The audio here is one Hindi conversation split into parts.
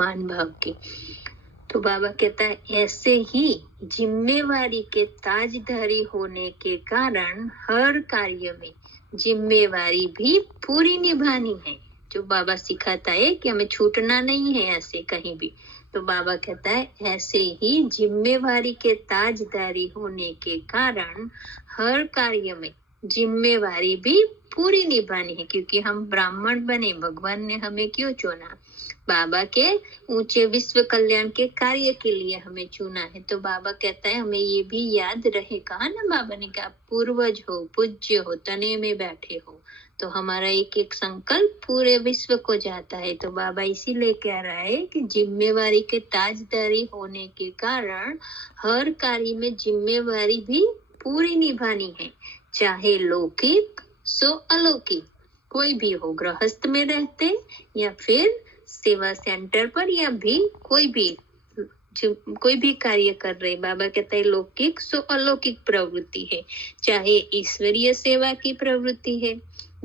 मान भाव की। तो बाबा कहता है ऐसे ही जिम्मेवारी के ताजधारी होने के कारण हर कार्य में जिम्मेवारी भी पूरी निभानी है। जो बाबा सिखाता है कि हमें छूटना नहीं है ऐसे कहीं भी। तो बाबा कहता है ऐसे ही जिम्मेवारी के ताजदारी होने के कारण हर कार्य में जिम्मेवारी भी पूरी निभानी है, क्योंकि हम ब्राह्मण बने, भगवान ने हमें क्यों चुना? बाबा के ऊंचे विश्व कल्याण के कार्य के लिए हमें चुना है। तो बाबा कहता है हमें ये भी याद रहेगा ना, बाबा ने कहा पूर्वज हो, पूज्य हो, तने में बैठे हो, तो हमारा एक एक संकल्प पूरे विश्व को जाता है। तो बाबा इसीलिए कह रहा है कि जिम्मेवारी के ताजदारी होने के कारण हर कार्य में जिम्मेवारी भी पूरी निभानी है, चाहे लौकिक सो अलौकिक कोई भी हो, गृहस्थ में रहते या फिर सेवा सेंटर पर या भी कोई भी कार्य कर रहे। बाबा कहते हैं लौकिक सो अलौकिक प्रवृत्ति है, चाहे ईश्वरीय सेवा की प्रवृत्ति है,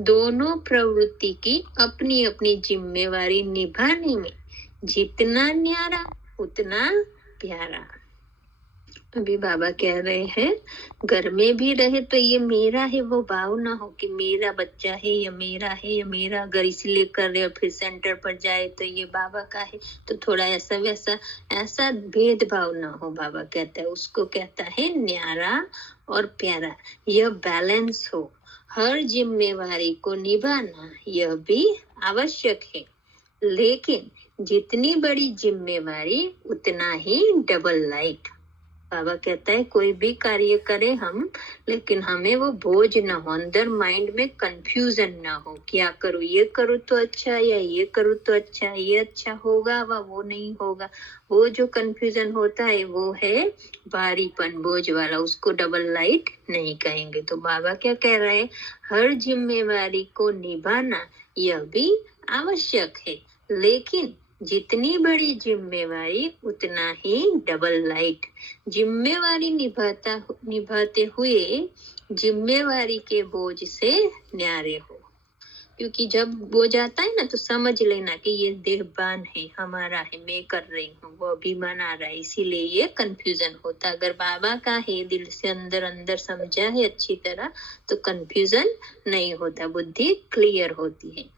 दोनों प्रवृत्ति की अपनी अपनी जिम्मेवारी निभाने में जितना न्यारा उतना प्यारा। अभी बाबा कह रहे हैं घर में भी रहे तो ये मेरा है वो भाव ना हो कि मेरा बच्चा है या मेरा है या मेरा घर इसलिए कर रहे, और फिर सेंटर पर जाए तो ये बाबा का है, तो थोड़ा ऐसा वैसा ऐसा भेदभाव ना हो। बाबा कहता है उसको कहता है न्यारा और प्यारा, यह बैलेंस हो। हर जिम्मेवारी को निभाना यह भी आवश्यक है, लेकिन जितनी बड़ी जिम्मेवारी उतना ही डबल लाइट। बाबा कहता है कोई भी कार्य करे हम, लेकिन हमें वो बोझ ना हो, अंदर माइंड में कंफ्यूजन ना हो, क्या करूँ, ये करूँ तो अच्छा या ये करूँ तो अच्छा, ये अच्छा होगा व वो नहीं होगा। वो जो कंफ्यूजन होता है वो है भारीपन, बोझ वाला, उसको डबल लाइट नहीं कहेंगे। तो बाबा क्या कह रहे हैं, हर जिम्मेवारी को निभाना यह भी आवश्यक है, लेकिन जितनी बड़ी जिम्मेवारी उतना ही डबल लाइट। जिम्मेवारी निभाते हुए जिम्मेवारी के बोझ से न्यारे हो, क्योंकि जब बोझ आता है ना तो समझ लेना कि ये देहबान है, हमारा है, मैं कर रही हूँ, वो अभिमान आ रहा है, इसीलिए ये कंफ्यूजन होता। अगर बाबा का है, दिल से अंदर अंदर समझा है अच्छी तरह, तो कंफ्यूजन नहीं होता, बुद्धि क्लियर होती है।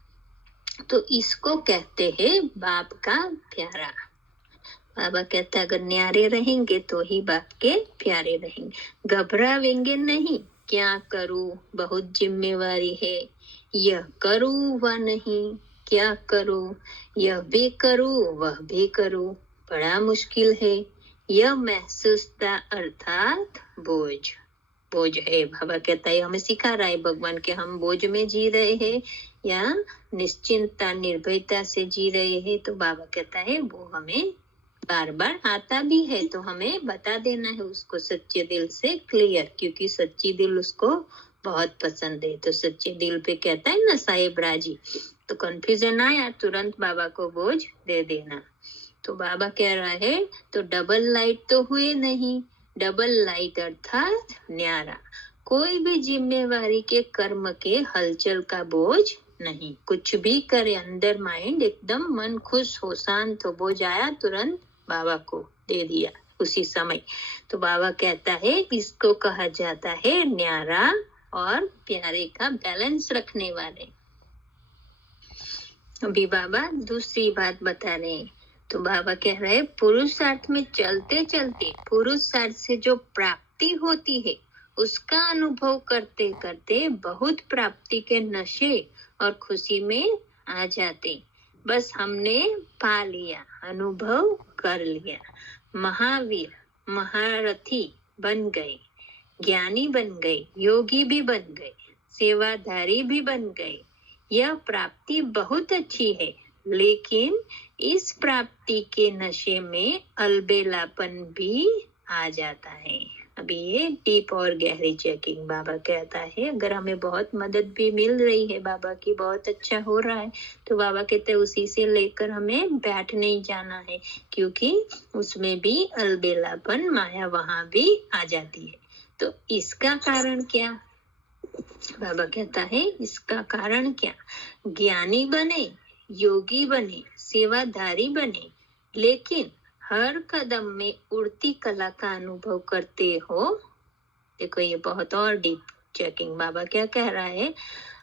तो इसको कहते हैं बाप का प्यारा। बाबा कहता है अगर न्यारे रहेंगे तो ही बाप के प्यारे रहेंगे। घबरावेंगे नहीं, क्या करूं, बहुत जिम्मेवारी है, यह करूं व नहीं, क्या करूं, यह भी करूं वह भी करूं, बड़ा मुश्किल है, यह महसूसता अर्थात बोझ। बोझ है। बाबा कहता है हमें सिखा रहा है भगवान के हम बोझ में जी रहे हैं या निश्चिंतता निर्भयता से जी रहे हैं। तो बाबा कहता है वो हमें बार बार आता भी है, तो हमें बता देना है उसको सच्चे दिल से क्लियर, क्योंकि सच्ची दिल उसको बहुत पसंद है। तो सच्चे दिल पे कहता है ना साहेब राजी, तो कंफ्यूजन आया तुरंत बाबा को बोझ दे देना। तो बाबा कह रहा है तो डबल लाइट तो हुए नहीं, डबल लाइट अर्थात न्यारा। कोई भी जिम्मेवारी के कर्म के हलचल का बोझ नहीं, कुछ भी करे अंदर माइंड एकदम मन खुश हो, शांत हो, बोझ आया तुरंत बाबा को दे दिया उसी समय। तो बाबा कहता है इसको कहा जाता है न्यारा और प्यारे का बैलेंस रखने वाले। अभी बाबा दूसरी बात बता रहे हैं। तो बाबा कह रहे हैं पुरुषार्थ में चलते चलते पुरुषार्थ से जो प्राप्ति होती है उसका अनुभव करते करते बहुत प्राप्ति के नशे और खुशी में आ जाते। बस हमने पा लिया, अनुभव कर लिया, महावीर महारथी बन गए, ज्ञानी बन गए, योगी भी बन गए, सेवाधारी भी बन गए। यह प्राप्ति बहुत अच्छी है, लेकिन इस प्राप्ति के नशे में अलबेलापन भी आ जाता है। अभी ये डीप और गहरी चेकिंग बाबा कहता है। अगर हमें बहुत मदद भी मिल रही है बाबा की, बहुत अच्छा हो रहा है, तो बाबा कहते हैं उसी से लेकर हमें बैठ नहीं जाना है, क्योंकि उसमें भी अलबेलापन माया वहां भी आ जाती है। तो इसका कारण क्या? बाबा कहता है इसका कारण क्या? ज्ञानी बने, योगी बने, सेवाधारी बने, लेकिन हर कदम में उड़ती कला का अनुभव करते हो। देखो ये बहुत और डीप चेकिंग, बाबा क्या कह रहा है,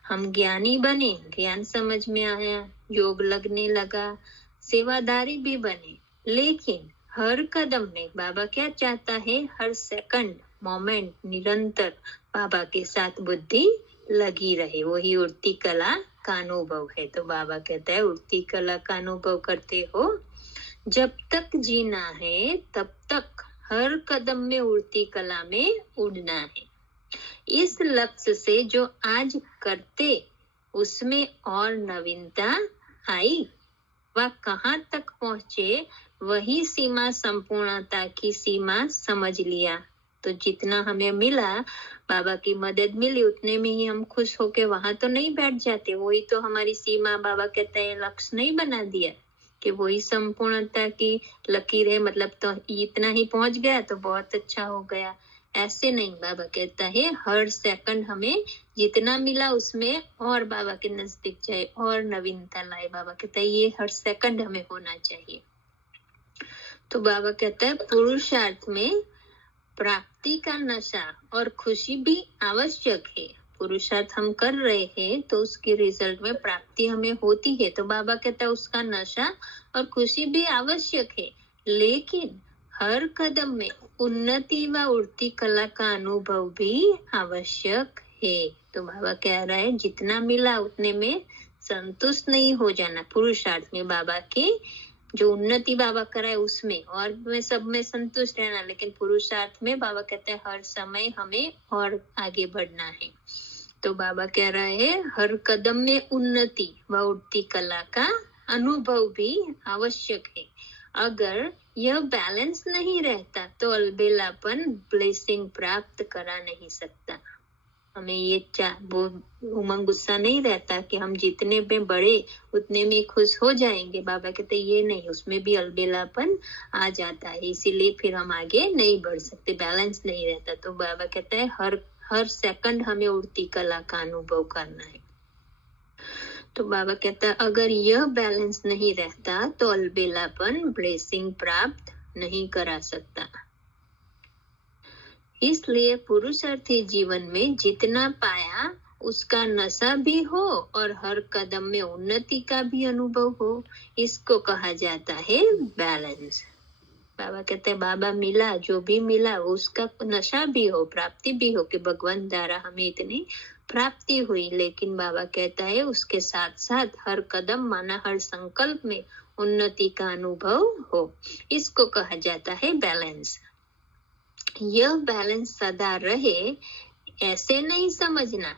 हम ज्ञानी बने, ज्ञान समझ में आया, योग लगने लगा, सेवादारी भी बने, लेकिन हर कदम में बाबा क्या चाहता है, हर सेकंड मोमेंट निरंतर बाबा के साथ बुद्धि लगी रहे, वही उड़ती कला का अनुभव है। तो बाबा कहता है उड़ती कला का अनुभव करते हो, जब तक जीना है तब तक हर कदम में उड़ती कला में उड़ना है। इस लक्ष्य से जो आज करते उसमें और नवीनता आई, वह कहाँ तक पहुंचे, वही सीमा संपूर्णता की सीमा समझ लिया। तो जितना हमें मिला, बाबा की मदद मिली, उतने में ही हम खुश होके वहां तो नहीं बैठ जाते, वही तो हमारी सीमा, बाबा कहते हैं लक्ष्य नहीं बना दिया कि वही संपूर्णता की लकीर है, मतलब तो इतना ही पहुंच गया तो बहुत अच्छा हो गया। ऐसे नहीं, बाबा कहता है हर सेकंड हमें जितना मिला उसमें और बाबा के नजदीक जाए और नवीनता लाए। बाबा कहता है ये हर सेकंड हमें होना चाहिए। तो बाबा कहता है पुरुषार्थ में प्राप्ति का नशा और खुशी भी आवश्यक है। पुरुषार्थ हम कर रहे हैं तो उसके रिजल्ट में प्राप्ति हमें होती है, तो बाबा कहता है उसका नशा और खुशी भी आवश्यक है, लेकिन हर कदम में उन्नति व उड़ती कला का अनुभव भी आवश्यक है। तो बाबा कह रहा है जितना मिला उतने में संतुष्ट नहीं हो जाना, पुरुषार्थ में बाबा के जो उन्नति बाबा कराए उसमें और में सब में संतुष्ट रहना, लेकिन पुरुषार्थ में बाबा कहते हैं हर समय हमें और आगे बढ़ना है। तो बाबा कह रहे हैं हर कदम में उन्नति व उड़ती कला का अनुभव भी आवश्यक है। अगर यह बैलेंस नहीं रहता तो अलबेलापन ब्लेसिंग प्राप्त करा नहीं सकता। हमें ये वो उमंग गुस्सा नहीं रहता कि हम जितने में बढ़े उतने में खुश हो जाएंगे। बाबा कहते ये नहीं, उसमें भी अलबेलापन आ जाता है, इसीलिए फिर हम आगे नहीं बढ़ सकते, बैलेंस नहीं रहता। तो बाबा कहता है हर सेकंड हमें उड़ती कला का अनुभव करना है। तो बाबा कहता है अगर यह बैलेंस नहीं रहता तो अलबेलापन ब्लेसिंग प्राप्त नहीं करा सकता। इसलिए पुरुषार्थी जीवन में जितना पाया उसका नशा भी हो और हर कदम में उन्नति का भी अनुभव हो, इसको कहा जाता है बैलेंस। बाबा कहते हैं बाबा मिला, जो भी मिला उसका नशा भी हो, प्राप्ति भी हो कि भगवान द्वारा हमें इतनी प्राप्ति हुई, लेकिन बाबा कहता है उसके साथ साथ हर कदम माना हर संकल्प में उन्नति का अनुभव हो, इसको कहा जाता है बैलेंस। यह बैलेंस सदा रहे ऐसे नहीं समझना।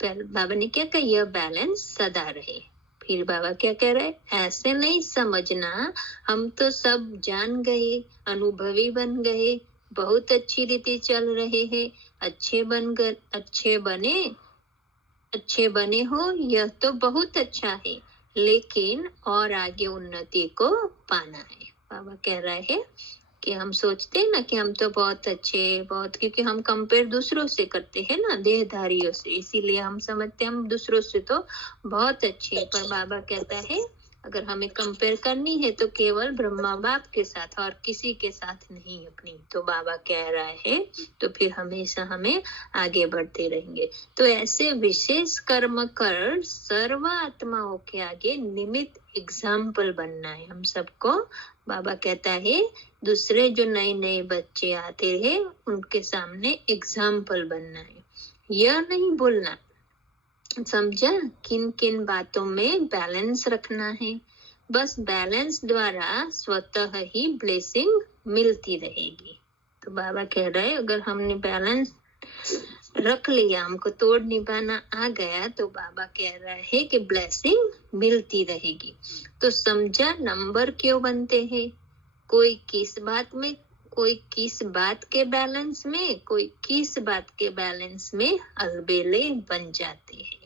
बाबा ने क्या कहा, यह बैलेंस सदा रहे। फिर बाबा क्या कह रहे, ऐसे नहीं समझना हम तो सब जान गए, अनुभवी बन गए, बहुत अच्छी रीति चल रहे हैं, अच्छे बने हो, यह तो बहुत अच्छा है, लेकिन और आगे उन्नति को पाना है। बाबा कह रहे हैं कि हम सोचते हैं ना कि हम तो बहुत अच्छे, बहुत, क्योंकि हम कंपेयर दूसरों से करते हैं ना, देहधारियों से, इसीलिए हम समझते हैं हम दूसरों से तो बहुत अच्छे। पर बाबा कहता है अगर हमें कंपेयर करनी है तो केवल ब्रह्मा बाप के साथ और किसी के साथ नहीं अपनी। तो बाबा कह रहा है तो फिर हमेशा हमें आगे बढ़ते रहेंगे। तो ऐसे विशेष कर्म कर सर्व आत्माओं के आगे निमित्त एग्जाम्पल बनना है हम सबको। बाबा कहता है दूसरे जो नए नए बच्चे आते हैं उनके सामने एग्जाम्पल बनना है, यह नहीं बोलना, समझा, किन किन बातों में बैलेंस रखना है। बस बैलेंस द्वारा स्वतः ही ब्लेसिंग मिलती रहेगी। तो बाबा कह रहे अगर हमने बैलेंस रख लिया, हमको तोड़ निभाना आ गया, तो बाबा कह रहा है कि ब्लेसिंग मिलती रहेगी। तो समझा नंबर क्यों बनते हैं, कोई किस बात के बैलेंस में, कोई किस बात के बैलेंस में अलबेले बन जाते हैं।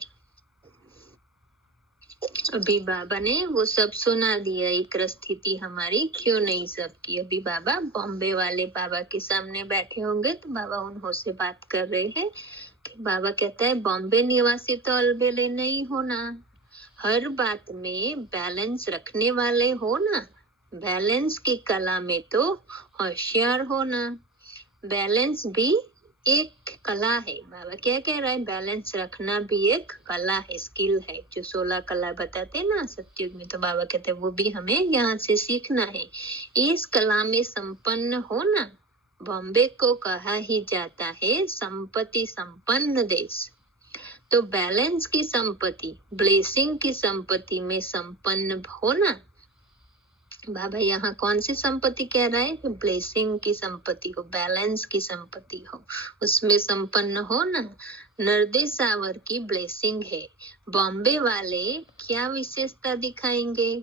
अभी बाबा ने वो सब सुना दिया, एक स्थिति हमारी क्यों नहीं सबकी। अभी बाबा बॉम्बे वाले बाबा के सामने बैठे होंगे तो बाबा उन्हों से बात कर रहे हैं। बाबा कहता है बॉम्बे निवासी तो अलबेले नहीं होना, हर बात में बैलेंस रखने वाले हो ना। बैलेंस की कला में तो होशियार होना। बैलेंस भी एक कला है। बाबा क्या कह रहा है? बैलेंस रखना भी एक कला है, स्किल है। जो 16 कला बताते हैं ना सत्युग में, तो बाबा कहते हैं वो भी हमें यहाँ से सीखना है। इस कला में संपन्न होना। बॉम्बे को कहा ही जाता है संपत्ति संपन्न देश। तो बैलेंस की संपत्ति, ब्लेसिंग की संपत्ति में संपन्न होना। बाबा यहाँ कौन सी संपत्ति कह रहा है? ब्लेसिंग की संपत्ति हो, बैलेंस की संपत्ति हो, उसमें संपन्न हो ना। निर्देशावर की ब्लेसिंग है। बॉम्बे वाले क्या विशेषता दिखाएंगे?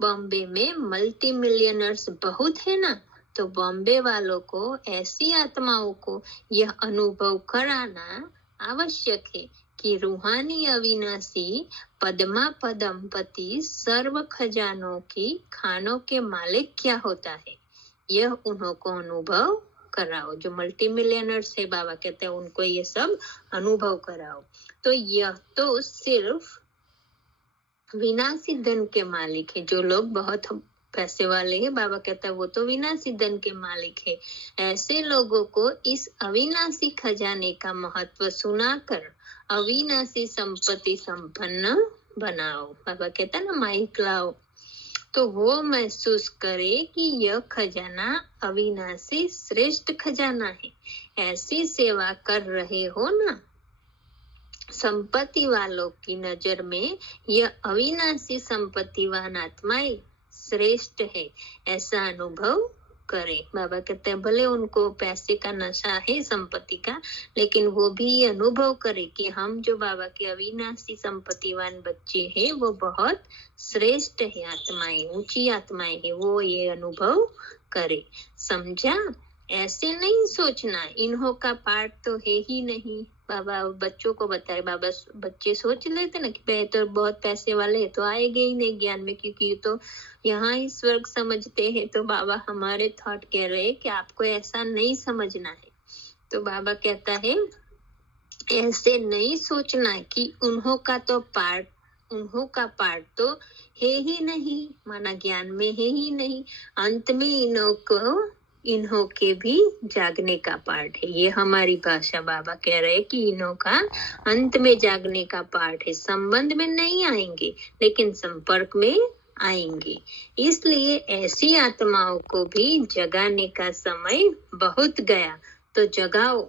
बॉम्बे में मल्टी मिलियनर्स बहुत है ना, तो बॉम्बे वालों को, ऐसी आत्माओं को यह अनुभव कराना आवश्यक है कि रूहानी अविनाशी पद्मा पदमपति सर्व खजानों की खानों के मालिक क्या होता है, यह उन्हों को अनुभव कराओ। जो मल्टी मिलियनर्स है, बाबा कहते हैं उनको ये सब अनुभव कराओ। तो यह तो सिर्फ विनाशी धन के मालिक है। जो लोग बहुत पैसे वाले हैं, बाबा कहता है वो तो विनाशी धन के मालिक है। ऐसे लोगों को इस अविनाशी खजाने का महत्व सुनाकर अविनाशी संपत्ति संपन्न बनाओ। बाबा कहता है ना माइक लाओ, तो वो महसूस करे कि यह खजाना अविनाशी श्रेष्ठ खजाना है। ऐसी सेवा कर रहे हो ना, संपत्ति वालों की नजर में यह अविनाशी संपत्तिवान आत्माएं श्रेष्ठ है, ऐसा अनुभव करे। बाबा कहते हैं भले उनको पैसे का नशा है, संपत्ति का, लेकिन वो भी अनुभव करे कि हम जो बाबा के अविनाशी संपत्तिवान बच्चे हैं वो बहुत श्रेष्ठ है, आत्माएं ऊंची आत्माएं है, वो ये अनुभव करे। समझा? ऐसे नहीं सोचना इन्हों का पार्ट तो है ही नहीं। बाबा बच्चों को बताए, बाबा बच्चे सोच लेते ना कि भाई तो बहुत पैसे वाले है तो आएंगे ही नहीं ज्ञान में, क्योंकि तो यहाँ ही स्वर्ग समझते हैं। तो बाबा हमारे थॉट कह रहे हैं कि आपको ऐसा नहीं समझना है। तो बाबा कहता है ऐसे नहीं सोचना कि उन्हों का पार्ट तो है ही नहीं, माना ज्ञान में है ही नहीं। अंत में इन्हों के भी जागने का पार्ट है। ये हमारी भाषा बाबा कह रहे हैं कि इन्हों का अंत में जागने का पार्ट है। संबंध में नहीं आएंगे लेकिन संपर्क में आएंगे। इसलिए ऐसी आत्माओं को भी जगाने का समय बहुत गया, तो जगाओ,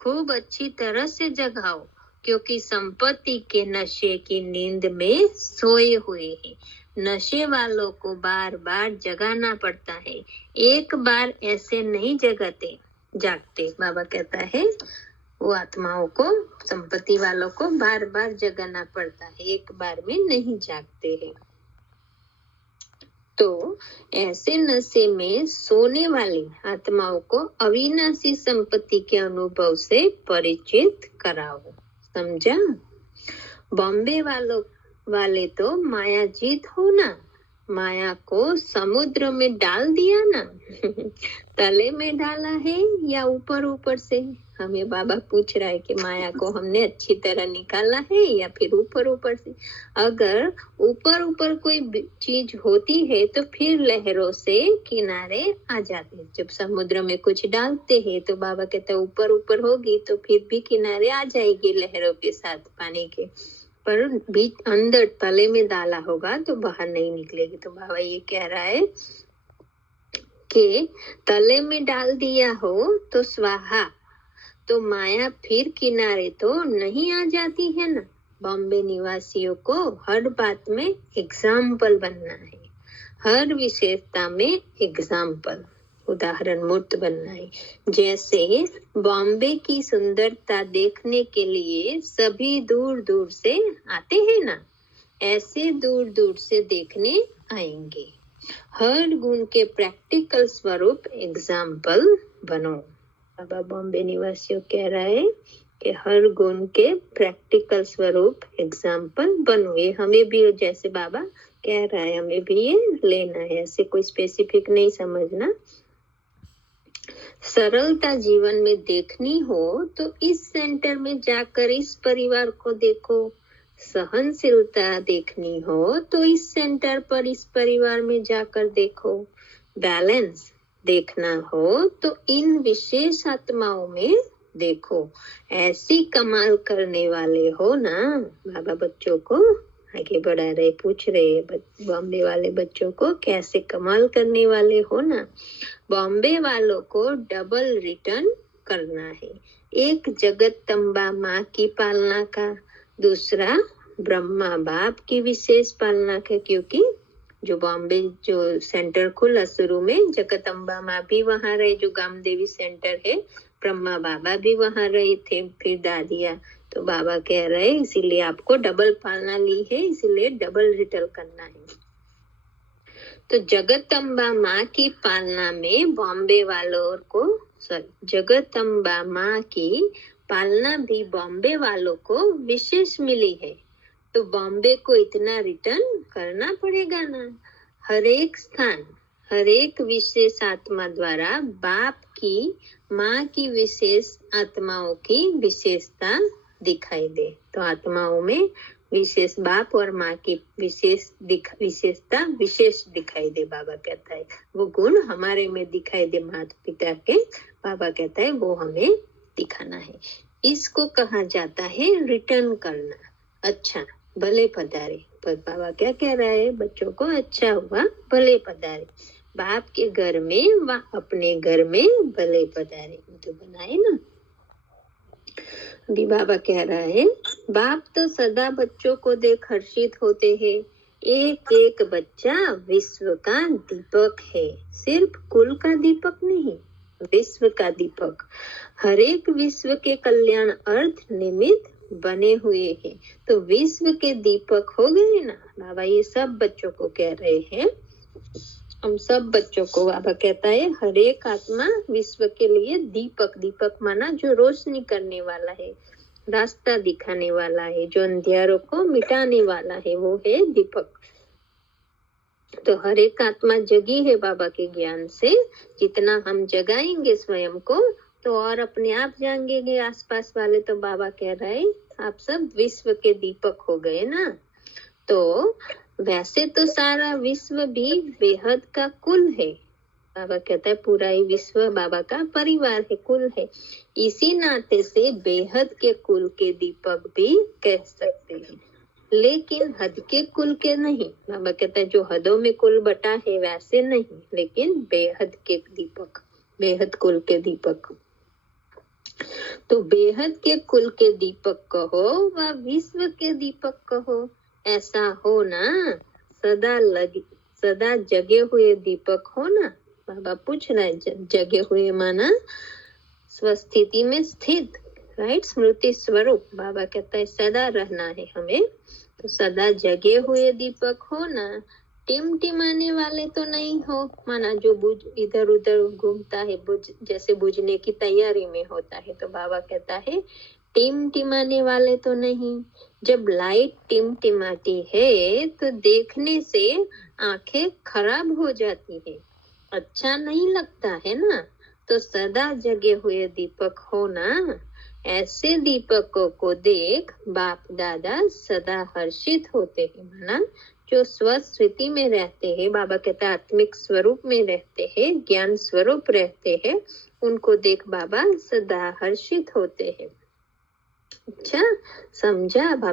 खूब अच्छी तरह से जगाओ, क्योंकि संपत्ति के नशे की नींद में सोए हुए हैं। नशे वालों को बार बार जगाना पड़ता है, एक बार ऐसे नहीं जागते। बाबा कहता है वो आत्माओं को, संपत्ति वालों को बार बार जगाना पड़ता है, एक बार में नहीं जागते हैं। तो ऐसे नशे में सोने वाली आत्माओं को अविनाशी संपत्ति के अनुभव से परिचित कराओ। समझा? बॉम्बे वाले तो माया जीत हो ना, माया को समुद्र में डाल दिया ना। तले में डाला है या ऊपर ऊपर से? हमें बाबा पूछ रहा है कि माया को हमने अच्छी तरह निकाला है या फिर ऊपर ऊपर से। अगर ऊपर ऊपर कोई चीज होती है तो फिर लहरों से किनारे आ जाते हैं। जब समुद्र में कुछ डालते हैं तो बाबा कहते हैं ऊपर ऊपर होगी तो फिर भी किनारे आ जाएगी लहरों के साथ पानी के, पर बीच अंदर तले में डाला होगा तो बाहर नहीं निकलेगी। तो बाबा ये कह रहा है कि तले में डाल दिया हो तो स्वाहा, तो माया फिर किनारे तो नहीं आ जाती है ना। बॉम्बे निवासियों को हर बात में एग्जाम्पल बनना है, हर विशेषता में एग्जाम्पल, उदाहरण मूर्त बनना है। जैसे बॉम्बे की सुंदरता देखने के लिए सभी दूर दूर से आते हैं ना, ऐसे दूर दूर से देखने आएंगे। हर गुण के प्रैक्टिकल स्वरूप एग्जाम्पल बनो। बाबा बॉम्बे निवासियों कह रहा है कि हर गुण के प्रैक्टिकल स्वरूप एग्जाम्पल बनो। ये हमें भी, जैसे बाबा कह रहा है, हमें भी ये लेना है, ऐसे कोई स्पेसिफिक नहीं समझना। सरलता जीवन में देखनी हो तो इस सेंटर में जाकर इस परिवार को देखो। सहनशीलता देखनी हो तो इस सेंटर पर इस परिवार में जाकर देखो। बैलेंस देखना हो तो इन विशेष आत्माओं में देखो। ऐसी कमाल करने वाले हो ना। बाबा बच्चों को आगे बढ़ा रहे, पूछ रहे बॉम्बे वाले बच्चों को, कैसे कमाल करने वाले हो ना। बॉम्बे वालों को डबल रिटर्न करना है। एक जगतम्बा माँ की पालना का, दूसरा ब्रह्मा बाप की विशेष पालना का। क्योंकि जो बॉम्बे जो सेंटर खुला शुरू में, जगतम्बा माँ भी वहां रहे, जो गामदेवी सेंटर है, ब्रह्मा बाबा भी वहां रहे थे, फिर दादिया। तो बाबा कह रहे इसीलिए आपको डबल पालना ली है, इसीलिए डबल रिटर्न करना है। तो जगतम्बा माँ की पालना में बॉम्बे वालों को, जगतम्बा माँ की पालना भी बॉम्बे वालों को विशेष मिली है। तो बॉम्बे को इतना रिटर्न करना पड़ेगा ना। हर एक स्थान, हर एक विशेष आत्मा द्वारा बाप की, माँ की विशेष आत्माओं की विशेषता दिखाई दे। तो आत्माओं में विशेष बाप और माँ की विशेषता विशेष दिखाई दे। बाबा कहता है वो गुण हमारे में दिखाई दे, माता पिता के। बाबा कहता है वो हमें दिखाना है। इसको कहा जाता है रिटर्न करना। अच्छा भले पधारे। पर बाबा क्या कह रहा है बच्चों को, अच्छा हुआ भले पधारे। बाप के घर में व अपने घर में भले पधारे, तो बनाए ना। अभी बाबा कह रहा है बाप तो सदा बच्चों को देख हर्षित होते हैं। एक एक बच्चा विश्व का दीपक है, सिर्फ कुल का दीपक नहीं, विश्व का दीपक। हर एक विश्व के कल्याण अर्थ निमित्त बने हुए हैं। तो विश्व के दीपक हो गए ना। बाबा ये सब बच्चों को कह रहे हैं, हम सब बच्चों को। बाबा कहता है हर एक आत्मा विश्व के लिए दीपक, दीपक माना जो रोशनी करने वाला है, रास्ता दिखाने वाला है, जो अंधेरों को मिटाने वाला है, वो है दीपक। तो हर एक आत्मा जगी है बाबा के ज्ञान से। जितना हम जगाएंगे स्वयं को तो और अपने आप जाएंगे आसपास वाले। तो बाबा कह रहे आप सब विश्व के दीपक हो गए ना। तो वैसे तो सारा विश्व भी बेहद का कुल है। बाबा कहता है पूरा ही विश्व बाबा का परिवार है, कुल है। इसी नाते से बेहद के कुल के दीपक भी कह सकते हैं, लेकिन हद के कुल के नहीं। बाबा कहता है जो हदों में कुल बटा है वैसे नहीं, लेकिन बेहद के दीपक, बेहद कुल के दीपक। तो बेहद के कुल के दीपक कहो व विश्व के दीपक कहो, ऐसा हो ना। सदा जगे हुए दीपक हो ना। बाबा पूछ रहा है जगे हुए माना स्वस्थिति में स्थित, राइट, स्मृति स्वरूप। बाबा कहता है सदा रहना है हमें। तो सदा जगे हुए दीपक हो ना, टिमटिमाने वाले तो नहीं हो, माना जो इधर उधर घूमता है, जैसे बुझने की तैयारी में होता है। तो बाबा कहता है टिमटिमाने वाले तो नहीं। जब लाइट टिमटिमाती है तो देखने से आंखें खराब हो जाती है, अच्छा नहीं लगता है ना। तो सदा जगे हुए दीपक हो ना। ऐसे दीपकों को देख बाप दादा सदा हर्षित होते हैं। माना जो स्वस्थिति में रहते हैं, बाबा कहता है आत्मिक स्वरूप में रहते हैं, ज्ञान स्वरूप रहते हैं, उनको देख बाबा सदा हर्षित होते हैं। अच्छा समझा बाबा।